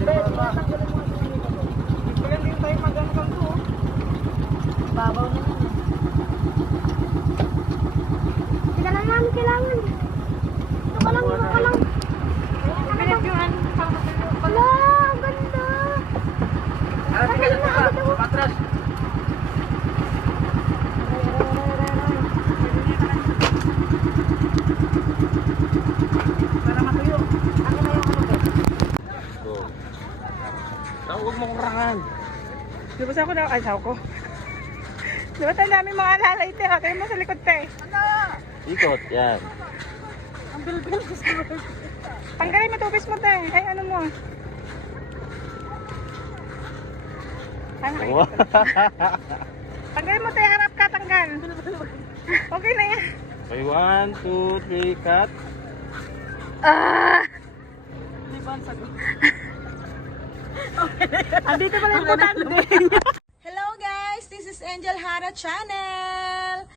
Kailan din tayo magandang to. Babaw naman eh. Hindi ka lang namin kailangan. Ito ka lang, ito ka lang. Pilit yung ano. Wala, ang ganda. Tingnan mo pa. Patras. Para matuyo. Ako na yung ano ba? Go. Huwag mo kurangan. Di ba sa ako na? Ay, sa ako. Di ba tayo namin mga alalay ito? Kayo mo sa likod tayo. Ikot, yan. Ang bilbil ko sa tanggalin mo tubis mo tayo. Ay, ano mo? Ano kayo? Wow. Tanggalin mo tayo. Harap ka, tanggal. Okay na yan. Okay, 1, 2, 3, cut. Ah! Di ba ang sagot? Andito pala yung putante. Hello guys, this is Angel Hara Channel.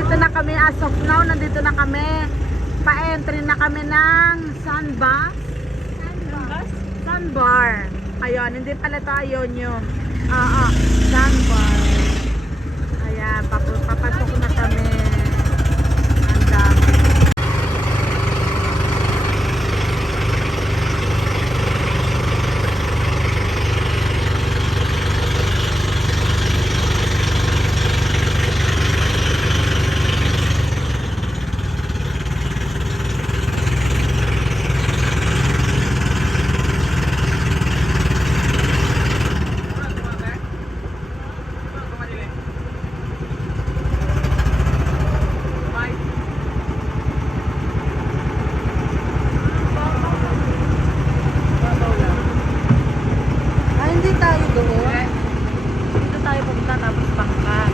nandito na kami as of now. Nandito na kami. Pa-entry na kami ng Sunbus. Sunbar. Ayun, hindi pala ito Ayonyo. Sunbar. Ayan, papasok na kami. Ang dami. Hindi tayo doon. Dito tayo pumunta tapos pangkat.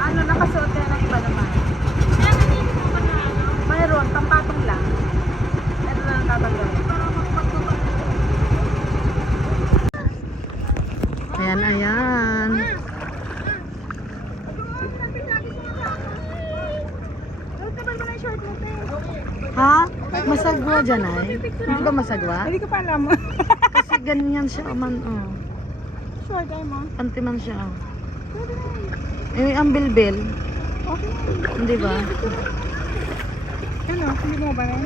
Ano, nakasuot yan ng iba naman. Mayroon, pampatong lang. Ito na lang tatanggalin. Ayan, ayan. Ha? Masagwa dyan ay? Hindi ba masagwa? Hindi ko pa alam. Kasi ganyan siya man, oh. Sure tayo mo. Panty man siya, oh. Eh, ang bilbil. Okay. Hindi ba? Ano? Hindi mo ba rin?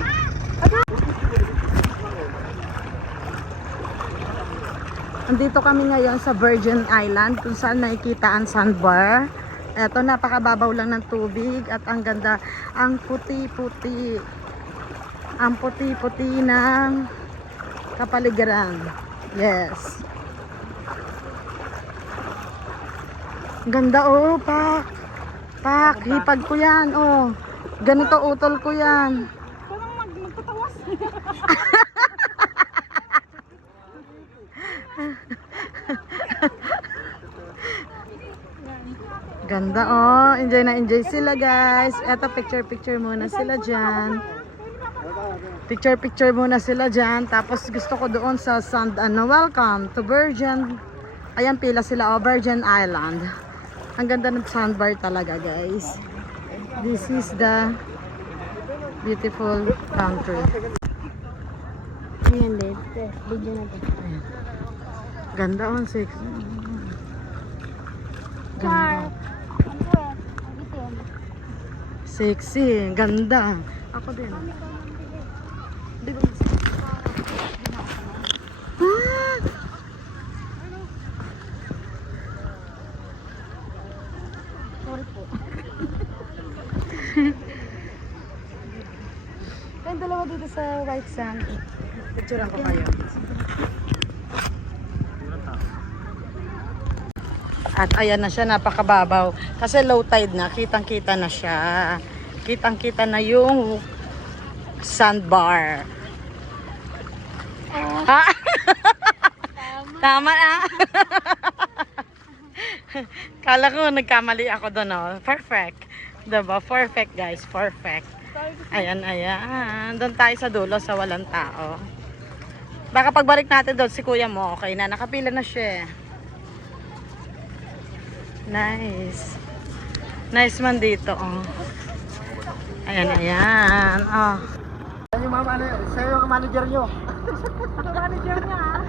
Andito kami ngayon sa Virgin Island kung saan nakikita ang sandbar. Eto, napakababaw lang ng tubig at ang ganda, ang puti-puti. Ang puti-puti ng kapaligiran. Yes. Ganda, oh, pak. Pak, hipag ko yan, oh. Ganito utol ko yan. Parang magtatawas. Ganda, oh. Enjoy na enjoy sila, guys. Eto, picture muna sila dyan. Picture muna sila dyan. Tapos gusto ko doon sa sand, welcome to Virgin. Ayan, pila sila, oh, Virgin Island. Ang ganda ng sandbar talaga, guys. This is the beautiful country. Ayan, Dave. Video natin. Ayan. Ganda, oh, sexy. Ganda. Sexy, ganda. Ako din. Di ba? Ah! Sorry po. Kayong dalawa dito sa white sand. Picturean ko kayo. At ayan na siya, napakababaw. Kasi low tide na, kitang-kita na siya. Kitang-kita na yung sandbar. Ah. Tama na. Kala ko nagkamali ako doon, oh. Perfect. Diba? Perfect, guys. Perfect. Ayan, ayan. Doon tayo sa dulo sa walang tao. Baka pagbalik natin doon, si kuya mo, okay na. Nakapila na siya. Nice. Nice man dito, oh. Ayan, ayan. Oh. Yung mama, sa'yo yung manager nyo. Manager niya, ha?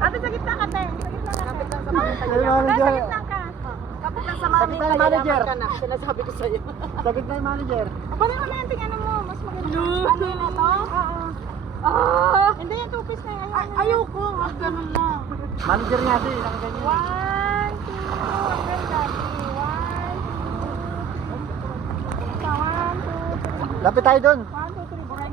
Ate, sa gitna ka, te. Sa gitna ka, te. Sa manager. gitna ka. Kapit lang sa Sa gitna yung manager. Sinasabi ko sa'yo. Sa gitna yung manager. Pwede mo na yung tingnan mo. Mas maganda. Ano yun ito? Oo. Hindi, yung two-piece na yun. Ayoko, wag ganun lang. Manager nga din, nakaganyan. 1, 2, ang ganda. 1, 2, 3. Lapit tayo dun. 1, 2, 3. Buray.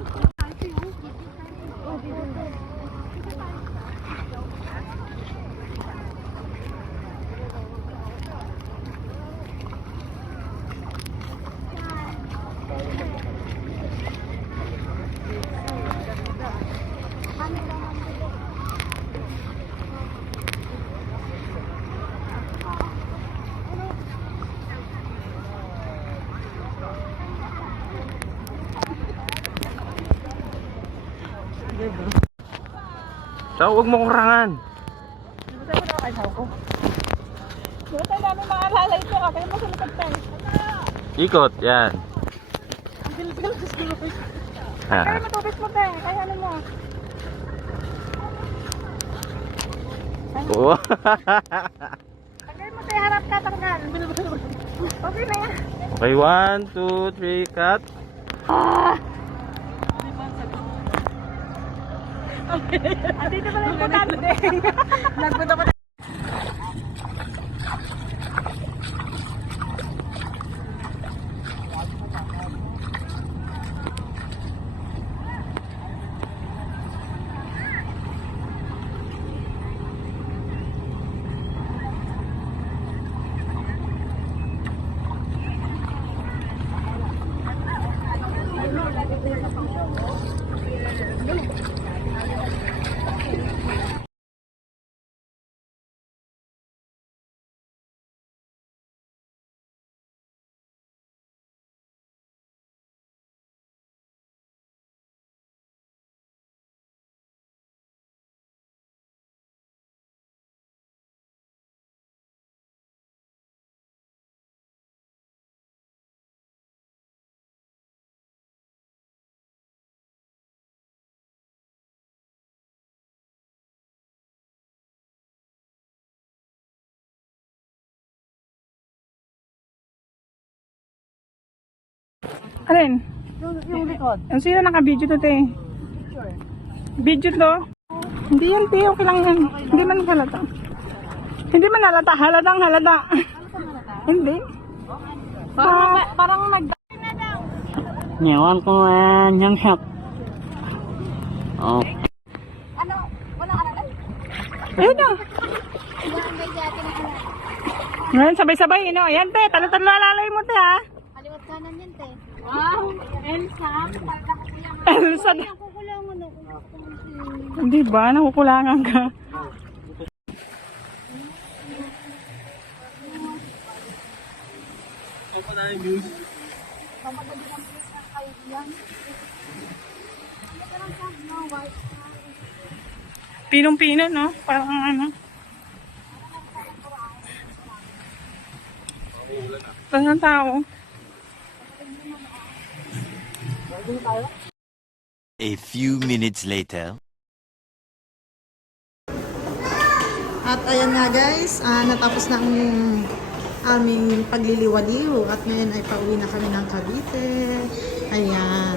So, huwag mo kurangan. Buta namin maalala ito. Kaya mo sa likod tayo. Ikot, yan. Ang bilbil. Ah. Kaya matubis mo tayo. Kaya ano mo. Oo. Tagay mo tayo. Harap ka. Tanggal. Okay na yan. Okay, 1, 2, 3, cut. Andito pala yung importante. Nagpunta pa. Alin? Yung likod. Ang sino naka-video to, te? Video to? Hindi yan, te. Okay lang yan. Hindi man halata. Hindi man halata. Halatang halata. Hindi. Parang nag... Nyawan ko yung shop. Oh. Ayun na. Ngayon, sabay-sabay, no? Ayan, te. Talo-talo alalay mo, te, ha? Kaliwat kanan yan, te. Wow. Elsa. Elsa. Kukulangan ako. Hindi ba? Nakukulangan ka. Pinong-pino, no? Parang ano. Tangang tao. A few minutes later. At ayan nga guys, natapos na ang aming pagliliwaliw at ngayon ay pauwi na kami ng Cavite. Ayan.